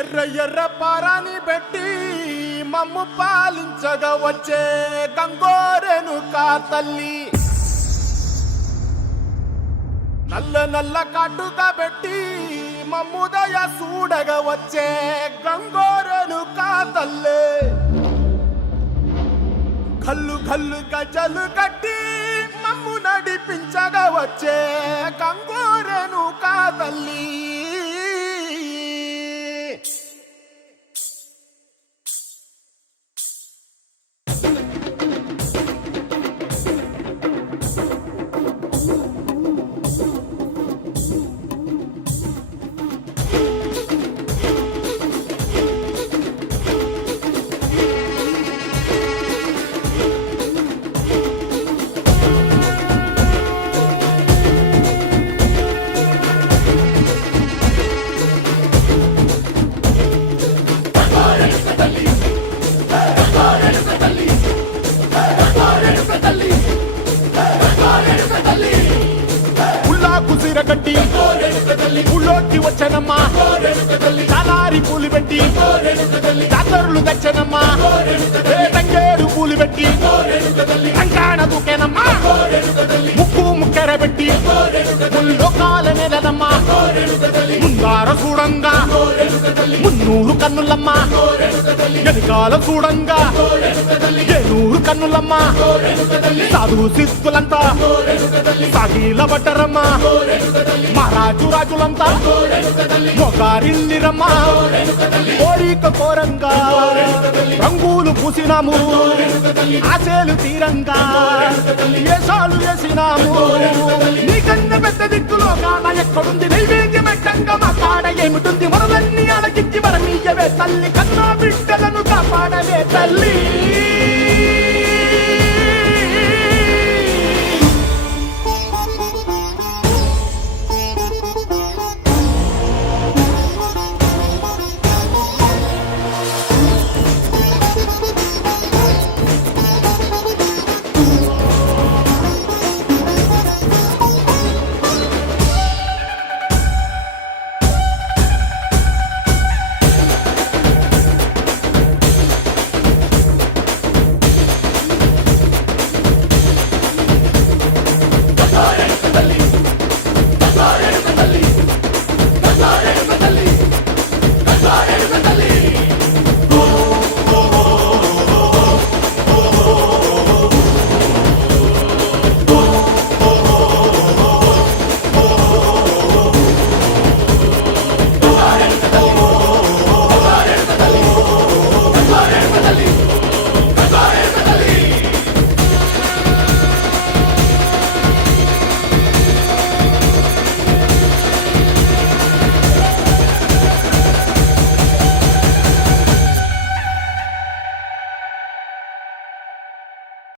ఎర్ర ఎర్ర పారాని పెట్టి మమ్ము పాలించగా వచ్చే గంగోరెను కా తల్లి, నల్ల నల్ల కాటుగా పెట్టి మమ్ముదయ చూడగా వచ్చే గంగోరెను కా తల్లి, కల్లు కల్లు గజలు కట్టి మమ్ము నడిపించగా వచ్చే గంగోరెను కా తల్లి. కట్టి ఊళ్ళోకి వచ్చనమ్మా, చాలారి పూలు పెట్టి జాతరులు తెచ్చనమ్మా, తంగేరు పూలు పెట్టి కంకాణ దూకేనమ్మా, ముక్కు ముక్కెర పెట్టి ముల్లోకాల నెలనమ్మా, ముందార చూడంగా మున్నూరు కన్నులమ్మా, వెనుకాల చూడంగా ఏనూరు కన్నులమ్మా, సాధు సిద్ధులంతా సాగిల బట్టరమ్మా, మహారాజు రాజులంతా మొగారిల్లిరమ్మా, కోరిక కోరంగా రంగులు పూసినాము, ఆశలు తీరంగా వేషాలు వేసినాము, నీకన్నా పెద్ద దిక్కులో కాన ఎక్కడుంది, నైవేద్యం ఎట్టంగా మా కాడ ఏమిటుంది, మనలన్నీ అడగిచ్చి వరమీయవే తల్లి, కన్నా బిడ్డలను కాపాడవే తల్లి.